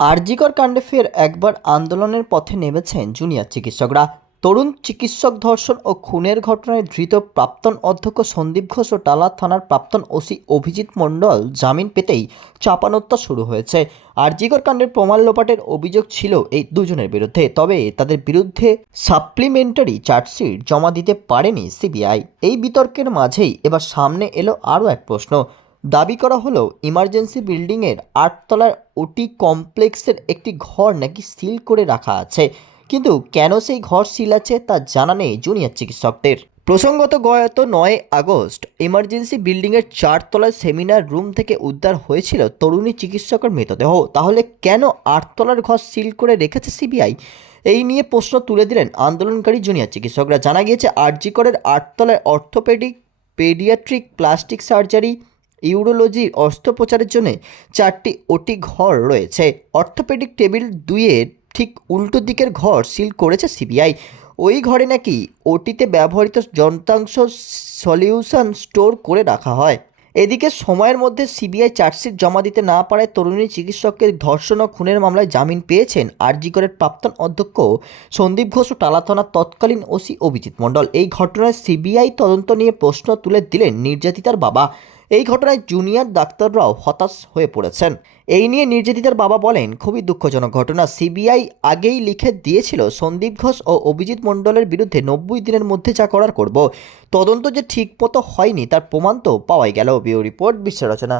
আরজিকর কাণ্ডে ফের একবার আন্দোলনের পথে নেমেছেন জুনিয়র চিকিৎসকরা। তরুণ চিকিৎসক ধর্ষণ ও খুনের ঘটনায় ধৃত প্রাক্তন অধ্যক্ষ সন্দীপ ঘোষ ও টালা থানার প্রাক্তন ওসি অভিজিৎ মণ্ডল জামিন পেতেই চাপানোত্তর শুরু হয়েছে। আরজিকর কাণ্ডের প্রমাণ লোপাটের অভিযোগ ছিল এই দুজনের বিরুদ্ধে, তবে তাদের বিরুদ্ধে সাপ্লিমেন্টারি চার্জশিট জমা দিতে পারেনি সিবিআই। এই বিতর্কের মাঝেই এবার সামনে এলো আরও এক প্রশ্ন। দাবি করা হলো, ইমার্জেন্সি বিল্ডিংয়ের আটতলার ওটি কমপ্লেক্সের একটি ঘর নাকি সিল করে রাখা আছে। কিন্তু কেন সেই ঘর সিল আছে তা জানা নেই জুনিয়র চিকিৎসকদের। প্রসঙ্গত গত নয় আগস্ট ইমার্জেন্সি বিল্ডিংয়ের চারতলার সেমিনার রুম থেকে উদ্ধার হয়েছিল তরুণী চিকিৎসকের মৃতদেহ। তাহলে কেন আটতলার ঘর সিল করে রেখেছে সিবিআই এই নিয়ে প্রশ্ন তুলে দিলেন আন্দোলনকারী জুনিয়র চিকিৎসকরা। জানা গিয়েছে, আরজিকরের আটতলায় orthopaedic, paediatric, plastic surgery urology অস্ত্রোপচারের জন্য চারটি ওটি ঘর রয়েছে। অর্থোপেডিক টেবিল দুইয়ের ঠিক উল্টো দিকের ঘর সিল করেছে সিবিআই। ওই ঘরে নাকি ওটিতে ব্যবহৃত যন্ত্রাংশ সলিউশন স্টোর করে রাখা হয়। এদিকে সময়ের মধ্যে সিবিআই চার্জশিট জমা দিতে না পারায় তরুণী চিকিৎসককে ধর্ষণ ও খুনের মামলায় জামিন পেয়েছেন আরজিকরের প্রাক্তন অধ্যক্ষ সন্দীপ ঘোষ ও টালা থানার তৎকালীন ওসি অভিজিৎ মণ্ডল। এই ঘটনায় সিবিআই তদন্ত নিয়ে প্রশ্ন তুলে দিলেন নির্যাতিতার বাবা। এই ঘটনায় জুনিয়র ডাক্তাররাও হতাশ হয়ে পড়েছেন। এই নিয়ে নির্যাতিতার বাবা বলেন, খুবই দুঃখজনক ঘটনা। সিবিআই আগেই লিখে দিয়েছিল, সন্দীপ ঘোষ ও অভিজিৎ মণ্ডলের বিরুদ্ধে নব্বই দিনের মধ্যে যা করার করব। তদন্ত যে ঠিক মতো হয়নি, তার প্রমাণ তো পাওয়াই গেল। বিও রিপোর্ট রচনা।